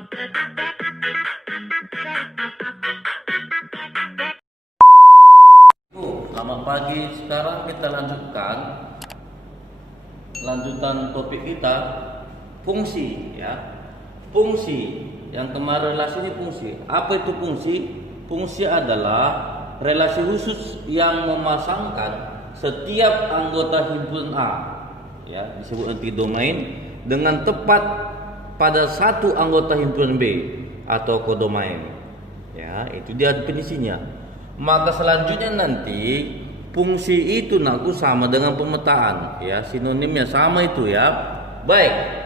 Selamat pagi. Sekarang kita lanjutan topik kita, fungsi ya. Fungsi. Yang kemarin relasi ini fungsi. Apa itu fungsi? Fungsi adalah relasi khusus yang memasangkan setiap anggota himpunan A, ya, disebut nanti domain, dengan tepat pada satu anggota himpunan B atau kodomain. Ya, itu dia definisinya. Maka selanjutnya nanti fungsi itu naku sama dengan pemetaan, ya, sinonimnya sama itu ya. Baik.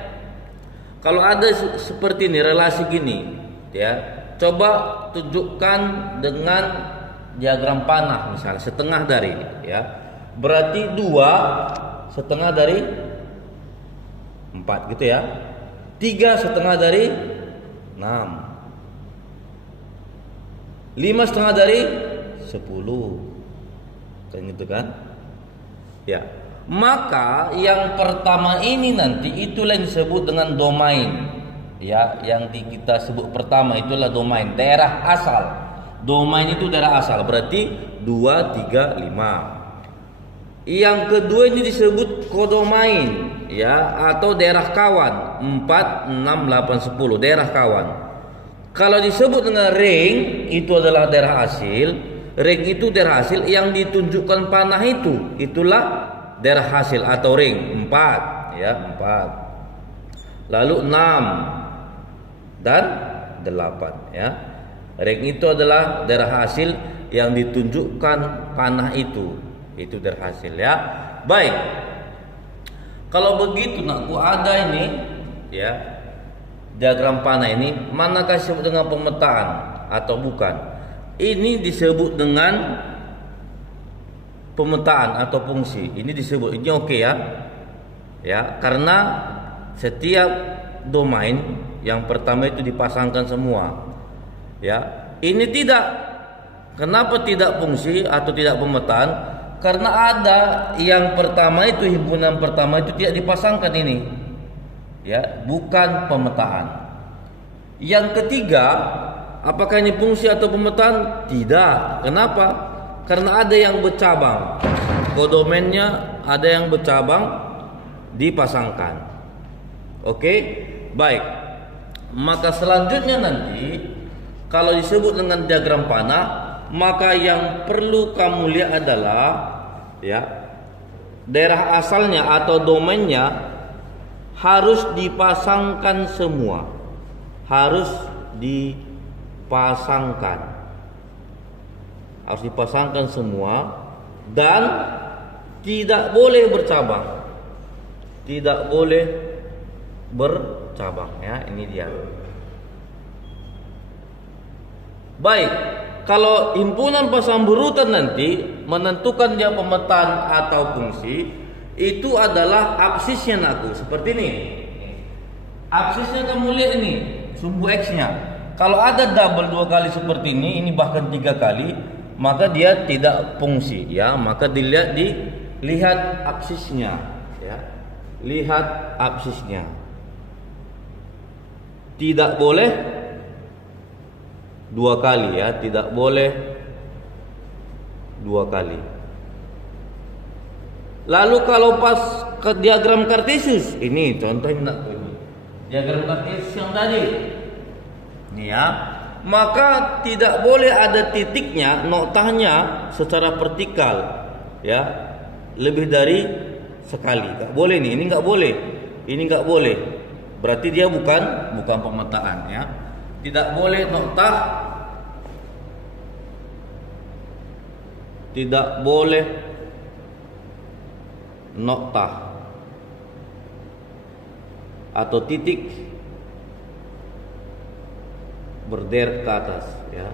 Kalau ada seperti ini relasi gini, ya, coba tunjukkan dengan diagram panah misalnya setengah dari, ya. Berarti 2 setengah dari 4 gitu ya. 3 setengah dari 6. 5 setengah dari 10. Kan gitu kan? Ya. Maka yang pertama ini nanti itulah yang disebut dengan domain. Ya, yang kita sebut pertama itulah domain, daerah asal. Domain itu daerah asal, berarti 2, 3, 5. Yang kedua ini disebut kodomain, ya, atau daerah kawan, 4, 6, 8, 10, daerah kawan. Kalau disebut dengan ring, itu adalah daerah hasil. Ring itu daerah hasil yang ditunjukkan panah itu, itulah daerah hasil atau ring. 4, ya, 4. Lalu 6 dan 8, ya. Ring itu adalah daerah hasil yang ditunjukkan panah itu daerah hasil, ya. Baik. Kalau begitu nakku ada ini, ya, diagram panah ini, manakah disebut dengan pemetaan atau bukan? Ini disebut dengan pemetaan atau fungsi. Ini disebut, ini oke ya. Ya, karena setiap domain yang pertama itu dipasangkan semua. Ya, ini tidak. Kenapa tidak fungsi atau tidak pemetaan? Karena ada yang pertama itu, himpunan pertama itu tidak dipasangkan ini. Ya, bukan pemetaan. Yang ketiga, apakah ini fungsi atau pemetaan? Tidak. Kenapa? Karena ada yang bercabang. Kodomennya ada yang bercabang, dipasangkan. Oke? Baik. Maka selanjutnya nanti kalau disebut dengan diagram panah, maka yang perlu kamu lihat adalah, ya, daerah asalnya atau domainnya harus dipasangkan semua. Harus dipasangkan. Harus dipasangkan semua dan tidak boleh bercabang. Tidak boleh bercabang, ya. Ini dia. Baik. Kalau himpunan pasang berurutan nanti menentukan dia pemetaan atau fungsi, itu adalah absisnya nakku. Seperti ini. Absisnya kamu lihat ini, sumbu X-nya. Kalau ada double 2 kali seperti ini bahkan 3 kali, maka dia tidak fungsi, ya. Maka dilihat absisnya, ya. Lihat absisnya. Tidak boleh 2 kali, ya, tidak boleh 2 kali. Lalu kalau pas ke diagram kartesius, ini contohnya ini. Diagram kartesius yang tadi. Ini ya. Maka tidak boleh ada titiknya, noktanya secara vertikal, ya, lebih dari sekali. Enggak boleh nih, ini enggak boleh. Ini enggak boleh. Berarti dia bukan pemetaan, ya. Tidak boleh nokta. Tidak boleh nokta atau titik berderet ke atas, ya.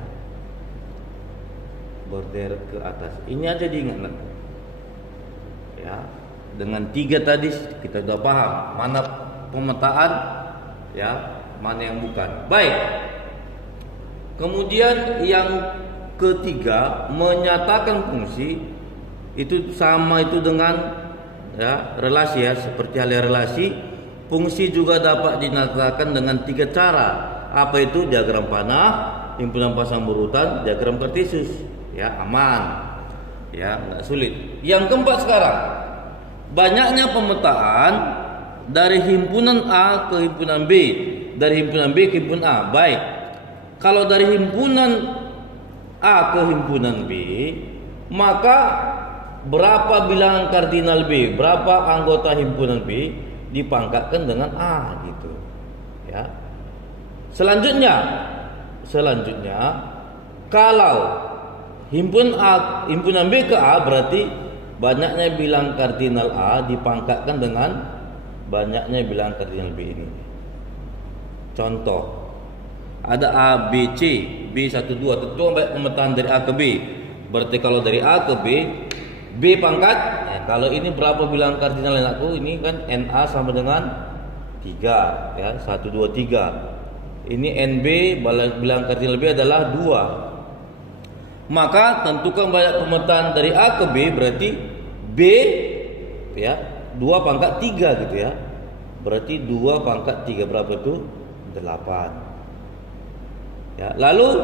Berderet ke atas. Ini aja diingat, ya. Dengan 3 tadi kita sudah paham mana pemetaan, ya, mana yang bukan. Baik. Kemudian yang ketiga, menyatakan fungsi itu sama itu dengan, ya, relasi, ya, seperti halnya relasi. Fungsi juga dapat dinyatakan dengan 3 cara. Apa itu diagram panah, himpunan pasang berurutan, diagram kartesius. Ya, aman. Ya, enggak sulit. Yang keempat sekarang, banyaknya pemetaan dari himpunan A ke himpunan B, dari himpunan B ke himpunan A. Baik. Kalau dari himpunan A ke himpunan B, maka berapa bilangan kardinal B, berapa anggota himpunan B dipangkatkan dengan A gitu. Ya. Selanjutnya kalau himpunan B ke A, berarti banyaknya bilangan kardinal A dipangkatkan dengan banyaknya bilangan kardinal B ini. Contoh, ada A, B, C, B 1, 2. Tentu ambil pemetaan dari A ke B. Berarti kalau dari A ke B, B pangkat. Kalau ini berapa bilangan kardinal yang aku? Ini kan NA sama dengan 3. Ya, 1, 2, 3. Ini NB, bilangan kardinal B adalah 2. Maka tentukan banyak pemetaan dari A ke B, berarti B ya 2 pangkat 3 gitu ya. Berarti 2 pangkat 3 berapa itu? 8. Ya, lalu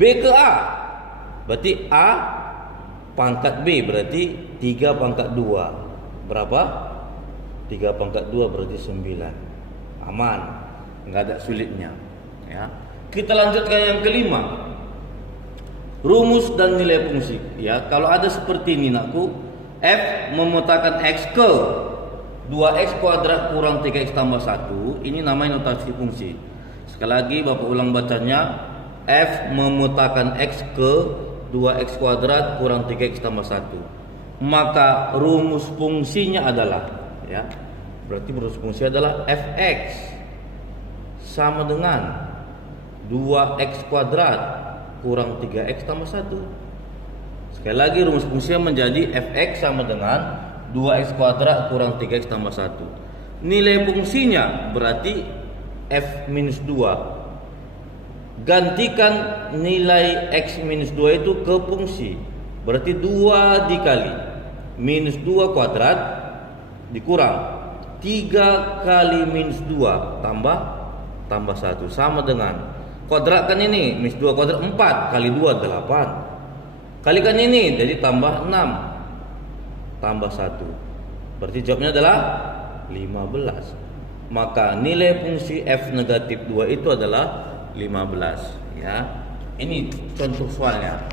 B ke A, berarti A pangkat B, berarti 3 pangkat 2 berapa? 3 pangkat 2 berarti 9. Aman, nggak ada sulitnya. Ya, kita lanjutkan yang kelima, rumus dan nilai fungsi. Ya, kalau ada seperti ini nakku, F memetakan X ke 2x kuadrat kurang 3x tambah 1, ini namanya notasi fungsi. Sekali lagi Bapak ulang bacanya, F memetakan X ke 2x kuadrat kurang 3x tambah 1. Maka rumus fungsinya adalah, ya, berarti rumus fungsi adalah Fx sama dengan 2x kuadrat kurang 3x tambah 1. Sekali lagi rumus fungsinya menjadi Fx sama dengan 2x kuadrat kurang 3x tambah 1. Nilai fungsinya berarti F minus 2. Gantikan nilai X minus 2 itu ke fungsi. Berarti 2 dikali minus 2 kuadrat dikurang 3 kali minus 2 tambah 1 sama dengan, kuadratkan ini, minus 2 kuadrat 4 kali 2 8. Kalikan ini, jadi tambah 6 tambah 1. Berarti jawabnya adalah 15. Maka nilai fungsi F negatif 2 itu adalah 15. Ya, ini contoh soalnya.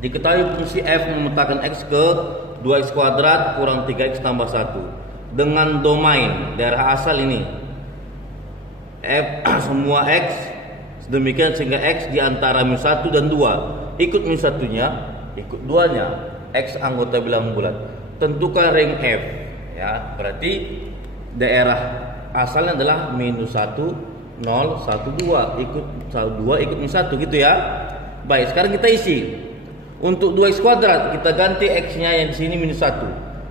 Diketahui fungsi F memetakan X ke 2x kuadrat kurang 3x tambah 1 dengan domain daerah asal ini F semua X, demikian sehingga X di antara minus 1 dan 2. Ikut minus 1-nya, ikut 2-nya. X anggota bilangan bulat. Tentukan ring F. Ya, berarti daerah asalnya adalah minus 1, 0, 1, 2. Ikut 2 ikut minus 1 gitu ya. Baik, sekarang kita isi. Untuk 2x kuadrat kita ganti X-nya yang di sini minus 1.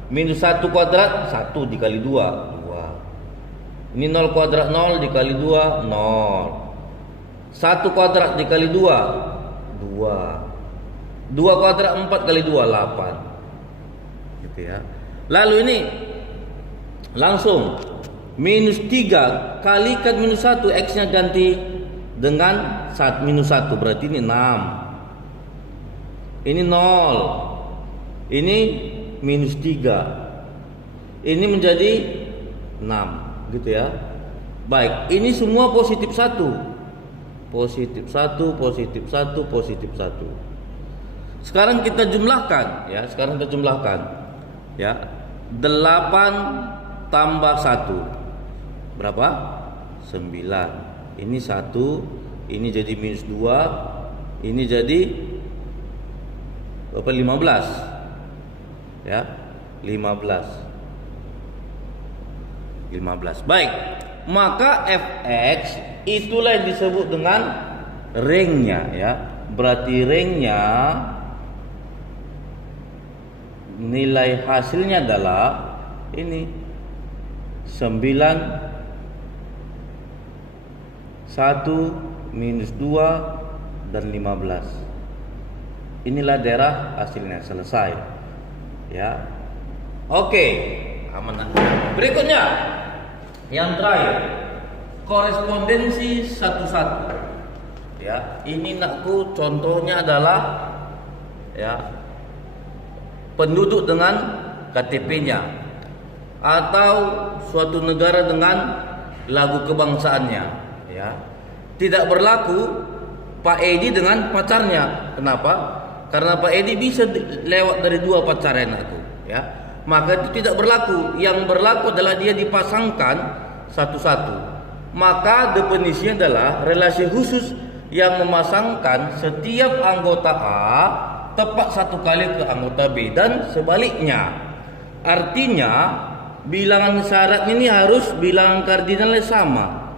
Minus 1 kuadrat 1 dikali 2, 2. Ini 0 kuadrat 0 dikali 2, 0. 1 kuadrat dikali 2, 2. 2 kuadrat 4 kali 2, 8. Gitu ya. Lalu ini langsung minus 3 kalikan minus 1, X-nya ganti dengan minus 1, berarti ini 6. Ini 0. Ini minus 3. Ini menjadi 6, gitu ya. Baik, ini semua positif 1. Positif 1, positif 1, positif 1. Sekarang kita jumlahkan, ya. Ya. 8 tambah 1 berapa? 9. Ini 1, ini jadi minus 2, ini jadi berapa? 15. Ya, 15. Baik, maka Fx itulah yang disebut dengan ringnya, ya. Berarti ringnya nilai hasilnya adalah ini 9, 1, minus 2, dan 15. Inilah daerah hasilnya, selesai. Ya. Oke, aman. Berikutnya yang terakhir, korespondensi satu-satu. Ya, ini nakku contohnya adalah ya penduduk dengan KTP-nya atau suatu negara dengan lagu kebangsaannya. Ya, tidak berlaku Pak Edi dengan pacarnya. Kenapa? Karena Pak Edi bisa lewat dari dua pacarnya aku. Ya, maka itu tidak berlaku. Yang berlaku adalah dia dipasangkan satu-satu. Maka definisinya adalah relasi khusus yang memasangkan setiap anggota A tepat satu kali ke anggota B dan sebaliknya. Artinya bilangan syarat ini harus bilangan kardinalnya sama.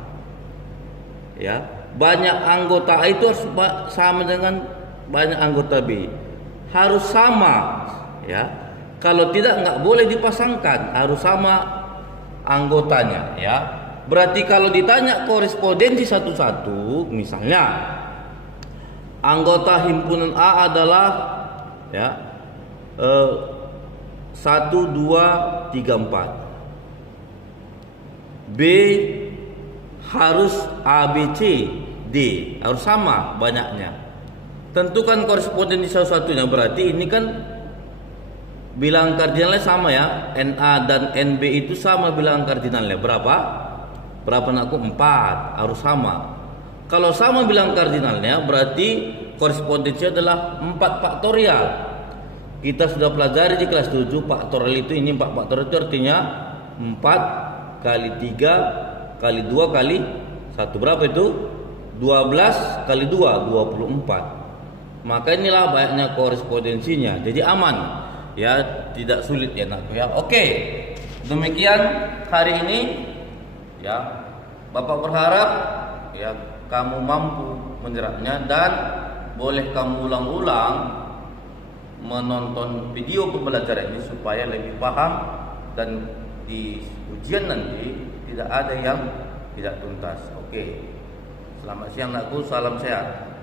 Ya, banyak anggota A itu harus sama dengan banyak anggota B. Harus sama, ya. Kalau tidak nggak boleh dipasangkan, harus sama anggotanya, ya. Berarti kalau ditanya korespondensi satu-satu, misalnya anggota himpunan A adalah ya 1, 2, 3, 4. B harus A, B, C, D, harus sama banyaknya. Tentukan korespondensi satu-satunya, berarti ini kan bilangan kardinalnya sama ya. NA dan NB itu sama bilangan kardinalnya. Berapa nakku? 4, harus sama. Kalau sama bilangan kardinalnya berarti korespondensinya adalah 4 faktorial. Kita sudah pelajari di kelas 7 faktorial itu, ini 4 faktorial itu artinya 4 kali 3 kali 2 kali 1. Berapa itu? 12 kali 2, 24. Maka inilah banyaknya korespondensinya. Jadi aman. Ya, tidak sulit ya nakku ya. Oke. Demikian hari ini. Ya, Bapak berharap ya kamu mampu menyerapnya dan boleh kamu ulang-ulang menonton video pembelajaran ini supaya lebih paham dan di ujian nanti tidak ada yang tidak tuntas. Oke. Selamat siang nakku, salam sehat.